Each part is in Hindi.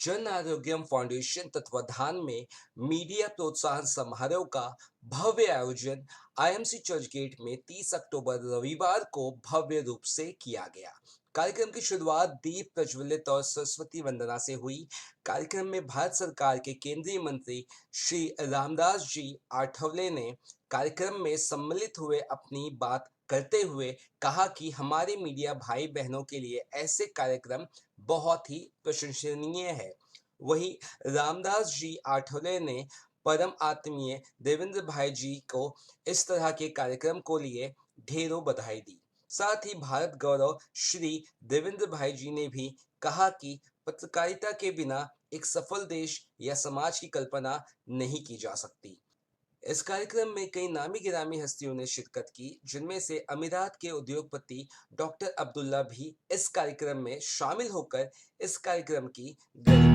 जन आरोग्यम फाउंडेशन तत्वाधान में मीडिया प्रोत्साहन समारोह का भव्य आयोजन आईएमसी चर्च गेट में 30 अक्टूबर रविवार को भव्य रूप से किया गया। कार्यक्रम की शुरुआत दीप प्रज्वलित और सरस्वती वंदना से हुई। कार्यक्रम में भारत सरकार के केंद्रीय मंत्री श्री रामदास जी आठवले ने कार्यक्रम में सम्मिलित हुए अपनी बात करते हुए कहा कि हमारे मीडिया भाई बहनों के लिए ऐसे कार्यक्रम बहुत ही प्रशंसनीय है। वहीं रामदास जी आठवले ने परम आत्मीय देवेंद्र भाई जी को इस तरह के कार्यक्रम को लिए ढेरों बधाई दी। साथ ही भारत गौरव श्री देवेंद्र भाई जी ने भी कहा कि पत्रकारिता के बिना एक सफल देश या समाज की कल्पना नहीं की जा सकती। इस कार्यक्रम में कई नामी गिरामी हस्तियों ने शिरकत की, जिनमें से अमीरात के उद्योगपति डॉक्टर अब्दुल्ला भी इस कार्यक्रम में शामिल होकर इस कार्यक्रम की गरिमा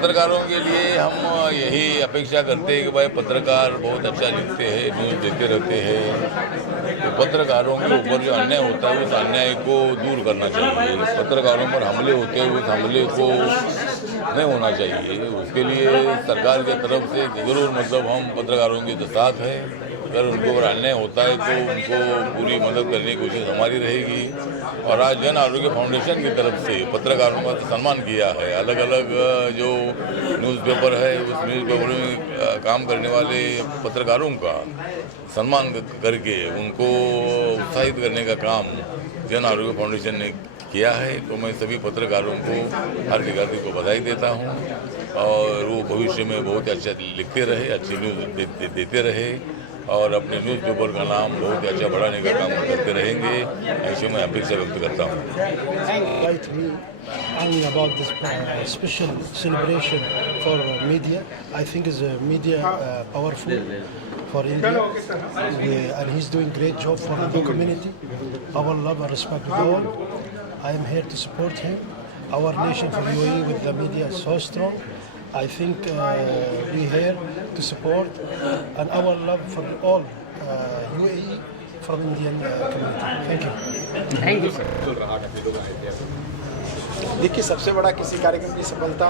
पत्रकारों के लिए हम यही अपेक्षा करते हैं कि भाई पत्रकार बहुत अच्छा लिखते हैं, न्यूज़ देते रहते हैं। तो पत्रकारों के ऊपर जो अन्याय होता है उस अन्याय को दूर करना चाहिए। पत्रकारों पर हमले होते हैं, उस हमले को नहीं होना चाहिए। उसके लिए सरकार की तरफ से ज़रूर मतलब हम पत्रकारों के साथ हैं। अगर उनको ऊपर अन्याय होता है तो उनको पूरी मदद करने की कोशिश हमारी रहेगी। और आज जन आरोग्य फाउंडेशन की तरफ से पत्रकारों का सम्मान किया है। अलग अलग जो न्यूज़पेपर है उस न्यूज़पेपर में काम करने वाले पत्रकारों का सम्मान करके उनको उत्साहित करने का काम जन आरोग्य फाउंडेशन ने किया है। तो मैं सभी पत्रकारों को हार्दिक को बधाई देता हूँ और वो भविष्य में बहुत अच्छा लिखते रहे, अच्छी न्यूज़ देते रहे और अपने न्यूज़पेपर का नाम बहुत अच्छा बढ़ाने का काम करते रहेंगे, ऐसे मैं अपेक्षा व्यक्त करता हूँ। About this special celebration for media, I think is media powerful for India, and he's doing great job for the community. Our love and respect to all. I am here to support him. Our nation for UAE with the media is so strong. I think we here to support and our love for all UAE from Indian community. Thank you. देखिए, सबसे बड़ा किसी कार्यक्रम की सफलता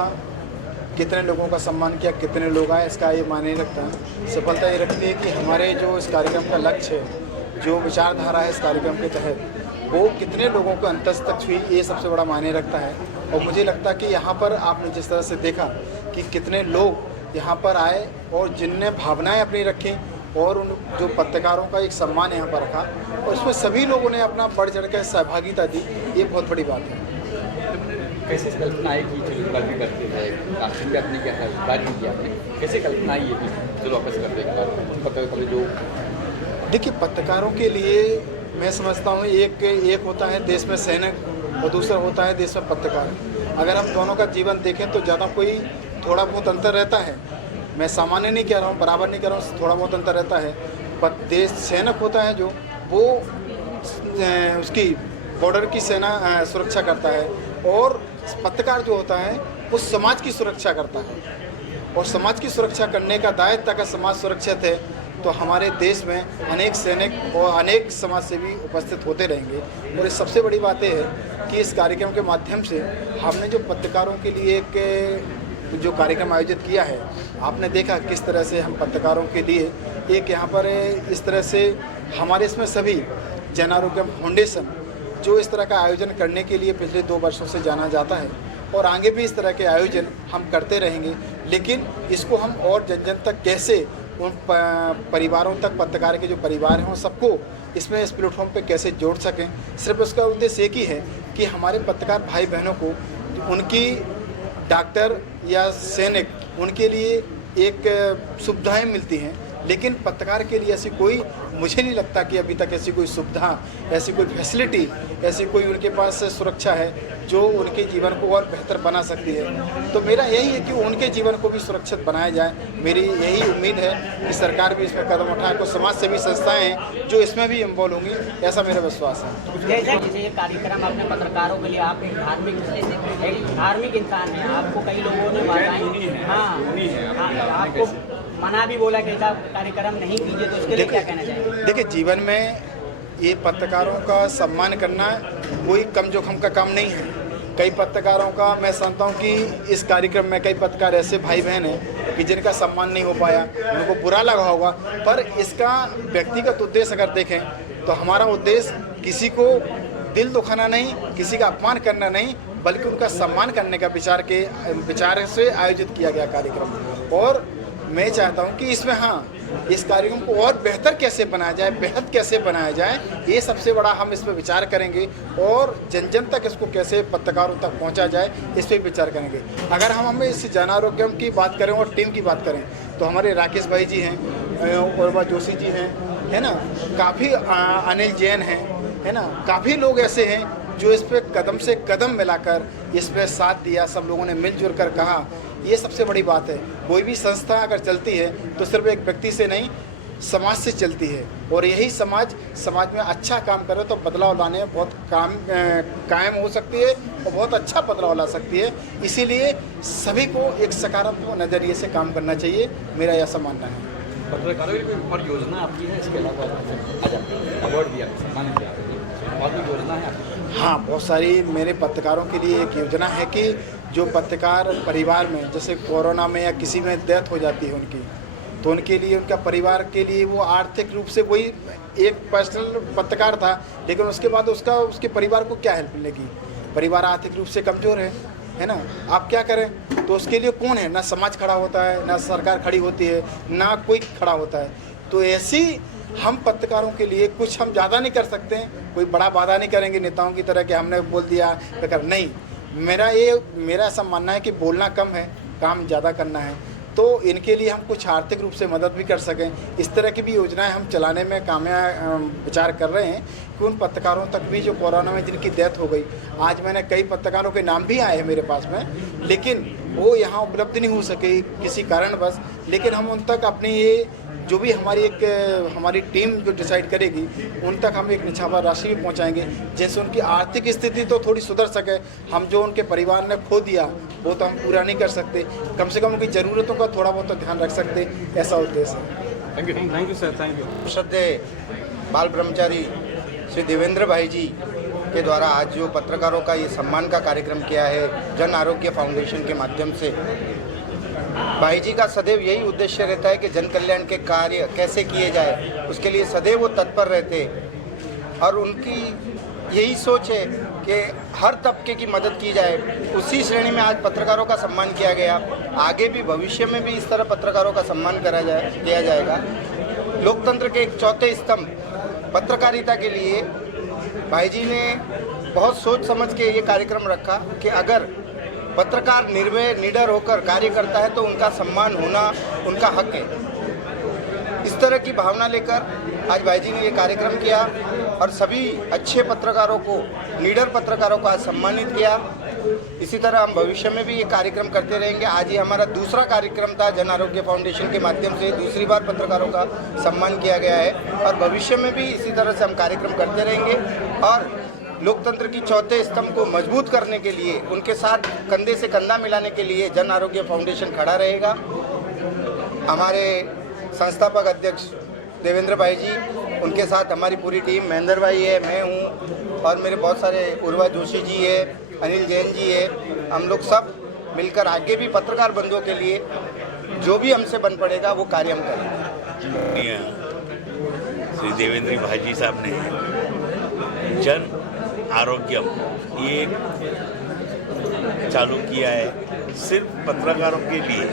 कितने लोगों का सम्मान किया, कितने लोग आए, इसका ये मायने रखता है। सफलता ये रखती है कि हमारे जो इस कार्यक्रम का लक्ष्य है, जो विचारधारा है इस कार्यक्रम के तहत, वो कितने लोगों को अंतस तक हुई, ये सबसे बड़ा मायने रखता है। और मुझे लगता है कि यहाँ पर आपने जिस तरह से देखा कि कितने लोग यहाँ पर आए और जिनने भावनाएं अपनी रखी और उन जो पत्रकारों का एक सम्मान यहाँ पर रखा और इसमें सभी लोगों ने अपना बढ़ चढ़ कर सहभागिता दी, ये बहुत बड़ी बात है। कैसे कल्पना आई कि चलो कल भी करते हैं, कास्टिंग भी आपने क्या है, कार्य किया आपने, कैसे कल्पना आई है कि चलो वापस करते हैं पत्रकार जो? देखिए, पत्रकारों के लिए मैं समझता हूँ एक होता है देश में सैनिक और दूसरा होता है देश में पत्रकार। अगर हम दोनों का जीवन देखें तो ज़्यादा कोई थोड़ा बहुत अंतर रहता है। मैं सामान्य नहीं कह रहा हूँ, बराबर नहीं कह रहा हूँ, थोड़ा बहुत अंतर रहता है। पर देश सैनिक होता है जो वो उसकी बॉर्डर की सेना सुरक्षा करता है और पत्रकार जो होता है वो समाज की सुरक्षा करता है और समाज की सुरक्षा करने का दायित्व अगर समाज सुरक्षित है तो हमारे देश में अनेक सैनिक और अनेक समाजसेवी उपस्थित होते रहेंगे। और इस सबसे बड़ी बात यह है कि इस कार्यक्रम के माध्यम से हमने जो पत्रकारों के लिए एक जो कार्यक्रम आयोजित किया है, आपने देखा किस तरह से हम पत्रकारों के लिए एक यहाँ पर इस तरह से हमारे इसमें सभी जन आरोग्य फाउंडेशन जो इस तरह का आयोजन करने के लिए पिछले 2 वर्षों से जाना जाता है और आगे भी इस तरह के आयोजन हम करते रहेंगे। लेकिन इसको हम और जन जन तक कैसे उन परिवारों तक, पत्रकार के जो परिवार हैं सबको इसमें इस प्लेटफॉर्म पे कैसे जोड़ सकें, सिर्फ उसका उद्देश्य एक ही है कि हमारे पत्रकार भाई बहनों को उनकी डॉक्टर या सैनिक उनके लिए एक सुविधाएं मिलती हैं, लेकिन पत्रकार के लिए ऐसी कोई, मुझे नहीं लगता कि अभी तक ऐसी कोई सुविधा, ऐसी कोई फैसिलिटी, ऐसी कोई उनके पास सुरक्षा है जो उनके जीवन को और बेहतर बना सकती है। तो मेरा यही है कि उनके जीवन को भी सुरक्षित बनाया जाए। मेरी यही उम्मीद है कि सरकार भी इसमें कदम उठाए, को समाज सेवी संस्थाएं हैं जो इसमें भी इन्वॉल्व होंगी, ऐसा मेरा विश्वास है। जैसे ये कार्यक्रम आपने पत्रकारों के लिए, आप एक धार्मिक इंसान हैं, आपको कई लोगों ने बाधाएं, आपको मना भी बोला कि ऐसा कार्यक्रम नहीं कीजिए, तो इसके लिए क्या कहना चाहिए? देखिए, जीवन में ये पत्रकारों का सम्मान करना कोई कम जोखिम का काम नहीं है। कई पत्रकारों का मैं समझता हूँ कि इस कार्यक्रम में कई पत्रकार ऐसे भाई बहन हैं कि जिनका सम्मान नहीं हो पाया, उनको बुरा लगा होगा, पर इसका व्यक्तिगत उद्देश्य अगर देखें तो हमारा उद्देश्य किसी को दिल दुखाना नहीं, किसी का अपमान करना नहीं, बल्कि उनका सम्मान करने का विचार से आयोजित किया गया कार्यक्रम। और मैं चाहता हूं कि इसमें इस कार्यक्रम को और बेहतर कैसे बनाया जाए, बेहद कैसे बनाया जाए, ये सबसे बड़ा हम इस पर विचार करेंगे और जन जन तक इसको कैसे पत्रकारों तक पहुंचा जाए, इस पर विचार करेंगे। अगर हम इस जन आरोग्यम की बात करें और टीम की बात करें तो हमारे राकेश भाई जी हैं, और जोशी जी हैं, है ना, काफ़ी अनिल जैन हैं, है ना, काफ़ी लोग ऐसे हैं जो इस पर कदम से कदम मिलाकर इस पर साथ दिया, सब लोगों ने मिलजुल कर कहा। ये सबसे बड़ी बात है। कोई भी संस्था अगर चलती है तो सिर्फ एक व्यक्ति से नहीं, समाज से चलती है, और यही समाज में अच्छा काम करे तो बदलाव लाने में बहुत कायम हो सकती है और बहुत अच्छा बदलाव ला सकती है। इसीलिए सभी को एक सकारात्मक नज़रिए से काम करना चाहिए, मेरा ऐसा मानना है। पत्रकारों की कोई और योजना आपकी है इसके अलावा? आज अवार्ड दिया, सम्मान किया, और भी योजना है आपकी? हाँ, बहुत सारी मेरे पत्रकारों के लिए एक योजना है कि जो पत्रकार परिवार में, जैसे कोरोना में या किसी में डेथ हो जाती है उनकी, तो उनके लिए, उनका परिवार के लिए वो आर्थिक रूप से, वही एक पर्सनल पत्रकार था लेकिन उसके बाद उसके परिवार को क्या हेल्प मिलेगी? परिवार आर्थिक रूप से कमज़ोर है ना, आप क्या करें? तो उसके लिए कौन है? ना समाज खड़ा होता है, ना सरकार खड़ी होती है, ना कोई खड़ा होता है। तो ऐसी हम पत्रकारों के लिए कुछ हम ज़्यादा नहीं कर सकते हैं, कोई बड़ा वादा नहीं करेंगे नेताओं की तरह कि हमने बोल दिया बेकार, नहीं। मेरा ऐसा मानना है कि बोलना कम है, काम ज़्यादा करना है। तो इनके लिए हम कुछ आर्थिक रूप से मदद भी कर सकें, इस तरह की भी योजनाएं हम चलाने में विचार कर रहे हैं कि उन पत्रकारों तक भी जो कोरोना में जिनकी डेथ हो गई, आज मैंने कई पत्रकारों के नाम भी आए हैं मेरे पास में, लेकिन वो यहाँ उपलब्ध नहीं हो सके किसी कारणवश, लेकिन हम उन तक अपनी ये जो भी हमारी टीम जो डिसाइड करेगी उन तक हम एक निछावर राशि भी पहुंचाएंगे, जैसे उनकी आर्थिक स्थिति तो थोड़ी सुधर सके। हम जो उनके परिवार ने खो दिया वो तो हम पूरा नहीं कर सकते, कम से कम उनकी ज़रूरतों का थोड़ा बहुत तो ध्यान रख सकते, ऐसा उद्देश्य है। Thank you sir, thank you. श्रद्धेय बाल ब्रह्मचारी श्री देवेंद्र भाई जी के द्वारा आज जो पत्रकारों का ये सम्मान का कार्यक्रम किया है जन आरोग्य फाउंडेशन के माध्यम से, भाई जी का सदैव यही उद्देश्य रहता है कि जन कल्याण के कार्य कैसे किए जाए, उसके लिए सदैव वो तत्पर रहते और उनकी यही सोच है कि हर तबके की मदद की जाए। उसी श्रेणी में आज पत्रकारों का सम्मान किया गया, आगे भी भविष्य में भी इस तरह पत्रकारों का सम्मान किया जाएगा। लोकतंत्र के एक चौथे स्तंभ पत्रकारिता के लिए भाई जी ने बहुत सोच समझ के ये कार्यक्रम रखा कि अगर पत्रकार निर्भय निडर होकर कार्य करता है तो उनका सम्मान होना उनका हक है। इस तरह की भावना लेकर आज भाई जी ने ये कार्यक्रम किया और सभी अच्छे पत्रकारों को, निडर पत्रकारों को आज सम्मानित किया। इसी तरह हम भविष्य में भी ये कार्यक्रम करते रहेंगे। आज ये हमारा दूसरा कार्यक्रम था, जन आरोग्य फाउंडेशन के माध्यम से दूसरी बार पत्रकारों का सम्मान किया गया है और भविष्य में भी इसी तरह से हम कार्यक्रम करते रहेंगे और लोकतंत्र की चौथे स्तंभ को मजबूत करने के लिए, उनके साथ कंधे से कंधा मिलाने के लिए जन आरोग्य फाउंडेशन खड़ा रहेगा। हमारे संस्थापक अध्यक्ष देवेंद्र भाई जी, उनके साथ हमारी पूरी टीम, महेंद्र भाई है, मैं हूँ और मेरे बहुत सारे उर्वा जोशी जी है, अनिल जैन जी है, हम लोग सब मिलकर आगे भी पत्रकार बंधुओं के लिए जो भी हमसे बन पड़ेगा वो कार्य हम करेंगे। श्री देवेंद्र भाई जी साहब ने जन आरोग्यम ये चालू किया है सिर्फ पत्रकारों के लिए,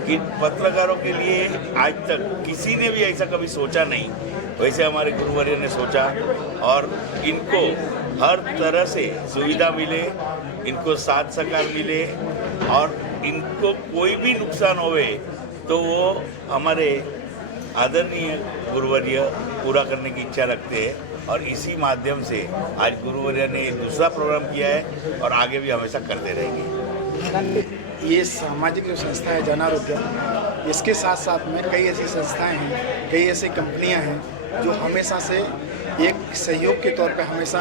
कि पत्रकारों के लिए आज तक किसी ने भी ऐसा कभी सोचा नहीं। वैसे हमारे गुरुवर्य ने सोचा और इनको हर तरह से सुविधा मिले, इनको साथ सहकार मिले और इनको कोई भी नुकसान होवे तो वो हमारे आदरणीय गुरुवर्य पूरा करने की इच्छा रखते हैं और इसी माध्यम से आज गुरुवर्य ने दूसरा प्रोग्राम किया है और आगे भी हमेशा करते रहेंगे। ये सामाजिक जो संस्था है जन आरोग्य, इसके साथ साथ में कई ऐसी संस्थाएं हैं, कई ऐसी कंपनियां हैं जो हमेशा से एक सहयोग के तौर पे हमेशा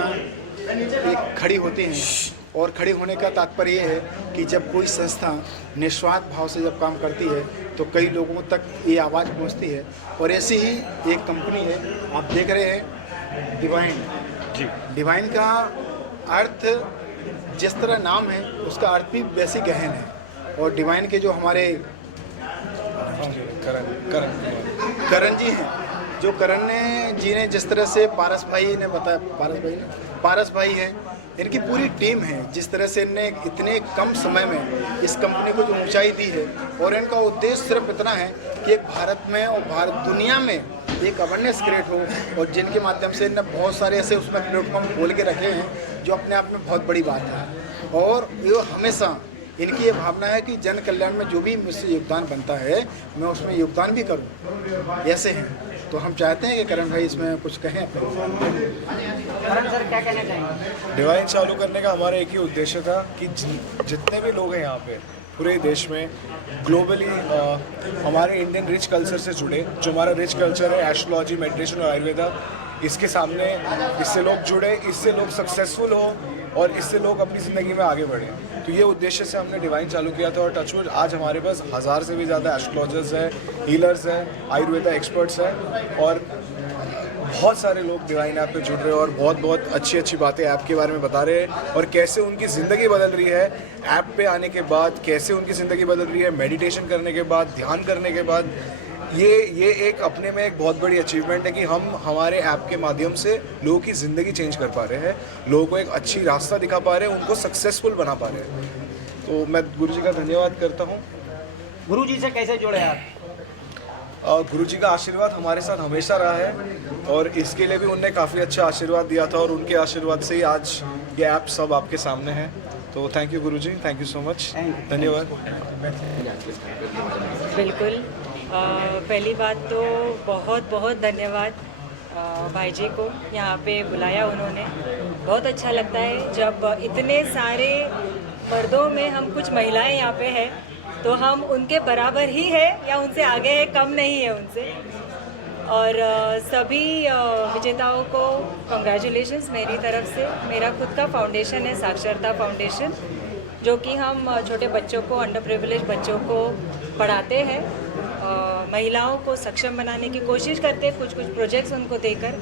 एक खड़ी होती हैं। और खड़ी होने का तात्पर्य ये है कि जब कोई संस्था निस्वार्थ भाव से जब काम करती है तो कई लोगों तक ये आवाज़ पहुंचती है। और ऐसी ही एक कंपनी है, आप देख रहे हैं डिवाइन जी। डिवाइन का अर्थ जिस तरह नाम है उसका अर्थ भी वैसे गहन है। और डिवाइन के जो हमारे करण जी हैं, जो करण जी ने जिस तरह से पारस भाई ने बताया, पारस भाई हैं, इनकी पूरी टीम है, जिस तरह से इनने इतने कम समय में इस कंपनी को जो ऊंचाई दी है। और इनका उद्देश्य सिर्फ इतना है कि एक भारत में और भारत दुनिया में एक अवेयरनेस क्रिएट हो और जिनके माध्यम से इन्हें बहुत सारे ऐसे उसमें प्लेटफॉर्म खोल के रखे हैं जो अपने आप में बहुत बड़ी बात है। और ये हमेशा इनकी ये भावना है कि जन कल्याण में जो भी मुझसे योगदान बनता है मैं उसमें योगदान भी करूं, ऐसे हैं। तो हम चाहते हैं कि करण भाई इसमें कुछ कहें। करण सर क्या कहना चाहेंगे? डिवाइन चालू करने का हमारा एक ही उद्देश्य था कि जितने भी लोग हैं यहाँ पे पूरे देश में ग्लोबली हमारे इंडियन रिच कल्चर से जुड़े, जो हमारा रिच कल्चर है एस्ट्रोलॉजी, मेडिटेशन और आयुर्वेदा, इसके सामने इससे लोग जुड़े, इससे लोग सक्सेसफुल हो और इससे लोग अपनी ज़िंदगी में आगे बढ़े। तो ये उद्देश्य से हमने डिवाइन चालू किया था और टचवुड आज हमारे पास 1000 से भी ज़्यादा एस्ट्रोलॉजर्स हैं, हीलर्स हैं, आयुर्वेदा एक्सपर्ट्स हैं और बहुत सारे लोग डिवाइन ऐप पे जुड़ रहे हैं और बहुत बहुत अच्छी अच्छी बातें ऐप के बारे में बता रहे हैं और कैसे उनकी ज़िंदगी बदल रही है ऐप पे आने के बाद, कैसे उनकी ज़िंदगी बदल रही है मेडिटेशन करने के बाद, ध्यान करने के बाद। ये एक अपने में एक बहुत बड़ी अचीवमेंट है कि हम हमारे ऐप के माध्यम से लोगों की ज़िंदगी चेंज कर पा रहे हैं, लोगों को एक अच्छी रास्ता दिखा पा रहे हैं, उनको सक्सेसफुल बना पा रहे हैं। तो मैं गुरुजी का धन्यवाद करता हूँ। गुरुजी से कैसे जुड़े आप? गुरुजी का आशीर्वाद हमारे साथ हमेशा रहा है और इसके लिए भी उनने काफ़ी अच्छा आशीर्वाद दिया था और उनके आशीर्वाद से ही आज ये ऐप सब आपके सामने है। तो thank you Guruji, thank you so much, धन्यवाद। बिल्कुल, पहली बात तो बहुत बहुत धन्यवाद भाई जी को, यहाँ पे बुलाया उन्होंने। बहुत अच्छा लगता है जब इतने सारे मर्दों में हम कुछ महिलाएं यहाँ पे हैं, तो हम उनके बराबर ही है या उनसे आगे है, कम नहीं है उनसे। और सभी विजेताओं को कंग्रेचुलेशंस मेरी तरफ से। मेरा खुद का फाउंडेशन है साक्षरता फाउंडेशन, जो कि हम छोटे बच्चों को, अंडर प्रिविलेज बच्चों को पढ़ाते हैं, महिलाओं को सक्षम बनाने की कोशिश करते हैं, कुछ प्रोजेक्ट्स उनको देकर।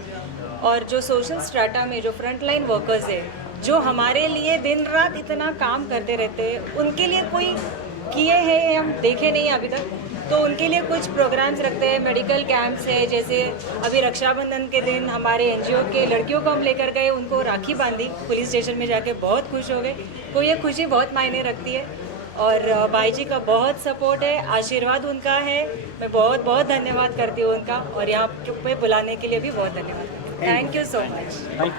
और जो सोशल स्ट्राटा में जो फ्रंटलाइन वर्कर्स है, जो हमारे लिए दिन रात इतना काम करते रहते हैं, उनके लिए कोई किए हैं हम देखे नहीं अभी तक, तो उनके लिए कुछ प्रोग्राम्स रखते हैं, मेडिकल कैंप्स है। जैसे अभी रक्षाबंधन के दिन हमारे एनजीओ के लड़कियों को हम लेकर गए, उनको राखी बांधी पुलिस स्टेशन में जाके, बहुत खुश हो गए। तो ये खुशी बहुत मायने रखती है और भाई जी का बहुत सपोर्ट है, आशीर्वाद उनका है। मैं बहुत बहुत धन्यवाद करती हूँ उनका और यहाँ पे बुलाने के लिए भी बहुत धन्यवाद। Thank you so much.